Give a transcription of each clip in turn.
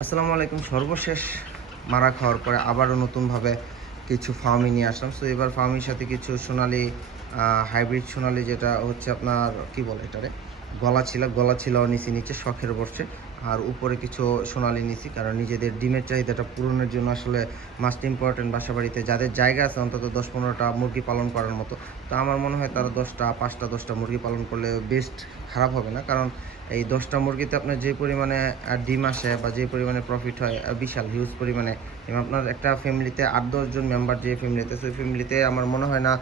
আসসালামু আলাইকুম। সর্বশেষ মারা খাওয়ার পরে আবারও নতুনভাবে কিছু ফার্মই নিয়ে আসলাম। সো এবার ফার্মির সাথে কিছু সোনালি হাইব্রিড সোনালি যেটা হচ্ছে আপনার কি বলে এটারে গলা ছিলাও নিছি নিচে শখের বসে। আর উপরে কিছু সোনালি নিছি কারণ নিজেদের ডিমের চাহিদাটা পূরণের জন্য আসলে মাস্ট ইম্পর্টেন্ট। বাসা বাড়িতে যাদের জায়গা আছে অন্তত ১০-১৫টা মুরগি পালন করার মতো, তো আমার মনে হয় তারা ৫টা-১০টা মুরগি পালন করলে বেস্ট, খারাপ হবে না। কারণ এই ১০টা মুরগিতে আপনার যে পরিমাণে ডিম আসে বা যে পরিমাণে প্রফিট হয় বিশাল হিউজ পরিমাণে। এবং আপনার একটা ফ্যামিলিতে ৮-১০ জন মেম্বার যে ফ্যামিলিতে, সেই ফ্যামিলিতে আমার মনে হয় না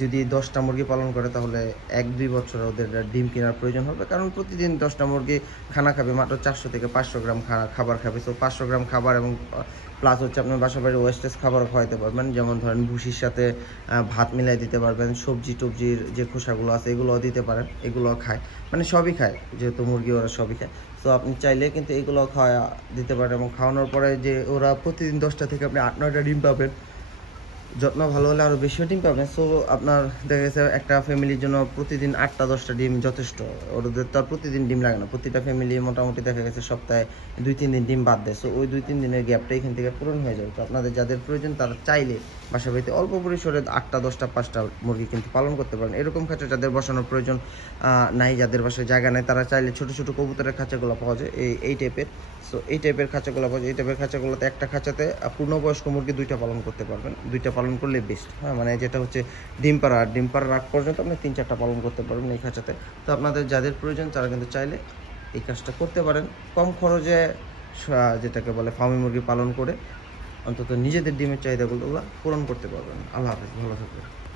যদি ১০টা মুরগি পালন করে তাহলে ১-২ বছর ওদের ডিম কেনার প্রয়োজন হবে। কারণ প্রতিদিন ১০টা মুরগি খানা খাবে মাত্র ৪০০ থেকে ৫০০ গ্রাম খাবার খাবে। সো ৫০০ গ্রাম খাবার এবং প্লাস হচ্ছে আপনার বাসা বাড়ির ওয়েস্টেজ খাবারও খাওয়াইতে পারবেন। যেমন ধরেন ভুসির সাথে ভাত মিলাই দিতে পারবেন, সবজি-টবজির যে খোসাগুলো আছে এগুলোও দিতে পারেন, এগুলোও খায়। মানে সবই খায়, যেহেতু মুরগি ওরা সবই খায়। তো আপনি চাইলে কিন্তু এগুলো খাওয়া দিতে পারেন এবং খাওয়ানোর পরে যে ওরা প্রতিদিন ১০টা থেকে আপনি ৮-৯টা ডিম পাবেন। যত্ন ভালো হলে আরও বেশিও ডিম পাবেন। সো আপনার দেখা গেছে একটা ফ্যামিলির জন্য প্রতিদিন ৮টা-১০টা ডিম যথেষ্ট। ওদের তো আর প্রতিদিন ডিম লাগে না। প্রতিটা ফ্যামিলি মোটামুটি দেখা গেছে সপ্তাহে ২-৩ দিন ডিম বাদ দেয়। সো ওই ২-৩ দিনের গ্যাপটা এখান থেকে পূরণ হয়ে যাবে। তো আপনাদের যাদের প্রয়োজন তারা চাইলে বাসা বাড়িতে অল্প পরিসরে ৮টা-১০টা ৫টা মুরগি কিন্তু পালন করতে পারেন। এরকম খাঁচা যাদের বসানোর প্রয়োজন নাই, যাদের বাসায় জায়গা নাই, তারা চাইলে ছোটো ছোটো কবুতরের খাঁচাগুলো পাওয়া যায় এই টাইপের। সো এই টাইপের খাঁচাগুলো পাওয়া যায়। এই টাইপের খাঁচাগুলোতে একটা খাঁচাতে পূর্ণবয়স্ক মুরগি ২টা পালন করতে পারবেন। ২টা পালন করলে বেস্ট। হ্যাঁ, মানে যেটা হচ্ছে ডিম পাড়ার আগ পর্যন্ত আপনি ৩-৪টা পালন করতে পারবেন এই খাঁচাতে। তো আপনাদের যাদের প্রয়োজন তারা কিন্তু চাইলে এই কাজটা করতে পারেন। কম খরচে যেটাকে বলে ফার্মি মুরগি পালন করে অন্তত নিজেদের ডিমের চাহিদাগুলো পূরণ করতে পারবেন। আল্লাহ হাফেজ, ভালো থাকবেন।